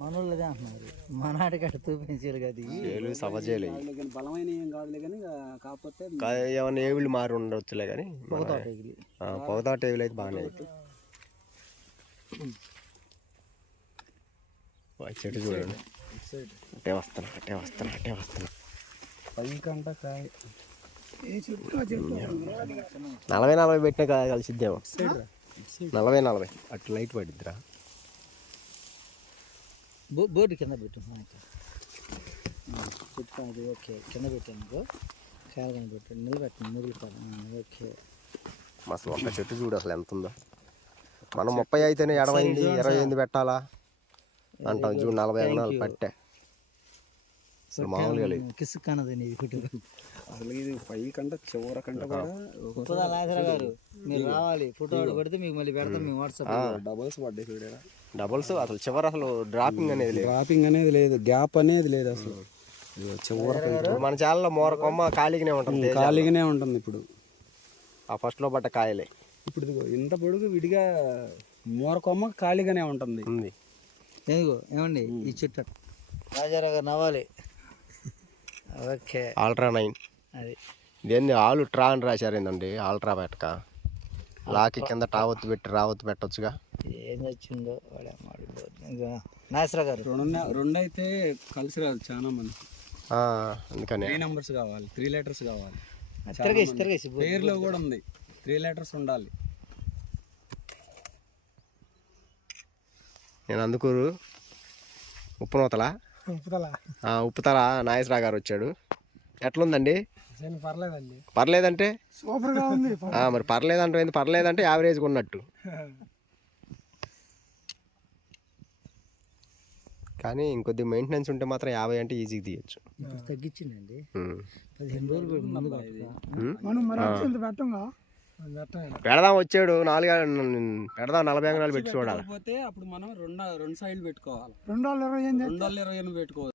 మనోళ్ళదే అంటున్నారు మనాటికి అటు చూపించారు కదా చేలు సవజేలు బలమైన ఏం కాదులే కానీ కాకపోతే ఏమన్నా ఏవిళ్ళు మారి ఉండవచ్చులే కానీ పొగతాట ఏవిలు అయితే బాగానే చెట్టు చూడండి అట్టే వస్తున్నా పైకంట కాయ 40 పెట్టినా కలిసిద్దేమో 40 అటు లైట్ పడిద్దిరా బోర్డు కింద పెట్టు చెట్టు అది ఓకే కింద పెట్టాను కాయలు కనిపెట్టు నిలబెట్టాను మురుగుతాను ఓకే అసలు ఒక్క చెట్టు చూడు అసలు ఎంత ఉందో మనం 30 అయితేనే 28 పెట్టాలా అంటాం చూడు 40 అంగనాలు పట్టే అసలు మామూలుగా లేదు కిసుక్ అన్నది నీ ఫోటో అసలు ఇది పైకంట చివర కంట కూడా గారు మీరు రావాలి ఫోటో పడితే మీకు మళ్ళీ పెడతాం మీ వాట్సాప్ డబల్స్ పడ్డాయి చూడరా డబుల్స్ అసలు చివర అసలు డ్రాపింగ్ అనేది లేదు గ్యాప్ అనేది లేదు అసలు చివర మన ఛానల్లో మోర కొమ్మ ఖాళీగానే ఉంటుంది ఇప్పుడు ఆ ఫస్ట్లో పడ్డ కాయలే ఇప్పుడు ఇంత పొడుగు విడిగా మోర కొమ్మ ఖాళీగానే ఉంటుంది ఎందుకో ఏమండి ఈ చెట్టు రాజారావు గారు నవ్వాలి ఓకే ఆల్ట్రా 9 అది దేన్ని ఆలు ట్రా అని రాశారు ఏంటండి ఆల్ట్రా పెట్టక లాకి కింద టావత్తు పెట్టి రావత్తు పెట్టొచ్చుగా ఏం వచ్చిందో నాగేశ్వర గారు రెండు అయితే కలిసి రాదు చాలా మంది అందుకని 3 నెంబర్స్ కావాలి 3 లెటర్స్ కావాలి తిరగేసి పేరులో కూడా ఉంది 3 లెటర్స్ ఉండాలి. నేను అందుకూరు ఉప్పుతల నాగేశ్వరరావు గారు వచ్చాడు. ఎట్లుందండి? పర్లేదంటే సూపర్గా ఉంది. మరి పర్లేదంటే యావరేజ్గా ఉన్నట్టు. కానీ ఇంకొద్ది మెయింటెనెన్స్ ఉంటే మాత్రం 50 అంటే ఈజీగా తీయచ్చు. తగ్గించిందండి 15 రోజులు ముందు పెడదాం వచ్చాడు 4 పెడదాం 40 అంగనాలు పెట్టి చూడాలి. అప్పుడు మనం రెండు సైడ్లు పెట్టుకోవాలి. 220 పెట్టుకోవాలి.